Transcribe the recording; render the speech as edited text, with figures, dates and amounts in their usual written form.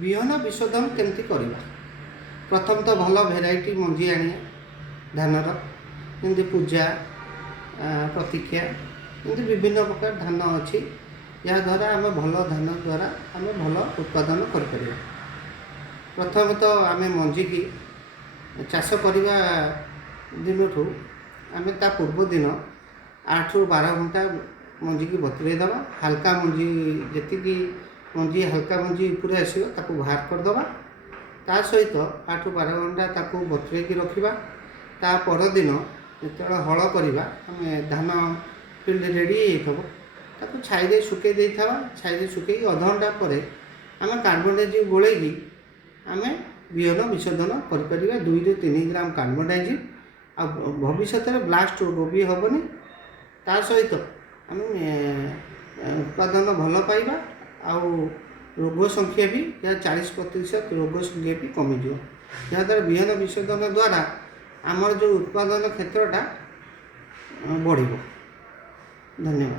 ବିହନ ବିଶୋଧନ କେମିତି କରିବା? ପ୍ରଥମ ତ ଭଲ ଭେରାଇଟି ମଞ୍ଜି ଆଣିବା ଧାନର, ଯେମିତି ପୂଜା, ପ୍ରତୀକ୍ଷା, ଏମିତି ବିଭିନ୍ନ ପ୍ରକାର ଧାନ ଅଛି ଯାହାଦ୍ୱାରା ଆମେ ଭଲ ଧାନ ଦ୍ୱାରା ଆମେ ଭଲ ଉତ୍ପାଦନ କରିପାରିବା। ପ୍ରଥମେ ତ ଆମେ ମଞ୍ଜିକି ଚାଷ କରିବା ଦିନଠୁ ଆମେ ତା ପୂର୍ବ ଦିନ 8ରୁ 12 ଘଣ୍ଟା ମଞ୍ଜିକି ବତୁରେଇ ଦେବା। ହାଲକା ମଞ୍ଜି, ଯେତିକି ମଞ୍ଜି ହାଲକା ମଞ୍ଜି ଉପରେ ଆସିବ ତାକୁ ବାହାର କରିଦେବା। ତା ସହିତ 8ରୁ 12 ଘଣ୍ଟା ତାକୁ ବତୁରେଇକି ରଖିବା। ତା ପରଦିନ ଯେତେବେଳେ ହଳ କରିବା, ଆମେ ଧାନ ଫିଲ୍ଡ ରେଡ଼ି ହେଇଥିବ, ତାକୁ ଛାଇରେ ଶୁକେଇ ଦେଇଥିବା। ଛାଇରେ ଶୁକେଇକି ଅଧଘଣ୍ଟା ପରେ ଆମେ କାର୍ବୋଡାଇଜିମ୍ ଗୋଳେଇକି ଆମେ ବିହନ ବିଶୋଧନ କରିପାରିବା। 2ରୁ 3 ଗ୍ରାମ କାର୍ବୋଡାଇଜିମ୍। ଆଉ ଭବିଷ୍ୟତରେ ବ୍ଲାଷ୍ଟ ରୋଗ ବି ହେବନି। ତା ସହିତ ଆମେ ଉତ୍ପାଦନ ଭଲ ପାଇବା, ଆଉ ରୋଗ ସଂଖ୍ୟା ବି 40% ରୋଗ ସଂଖ୍ୟା ବି କମିଯିବ। ଯାହାଦ୍ୱାରା ବିହନ ବିଶୋଧନ ଦ୍ୱାରା ଆମର ଯେଉଁ ଉତ୍ପାଦନ କ୍ଷେତ୍ରଟା ବଢ଼ିବ। ଧନ୍ୟବାଦ।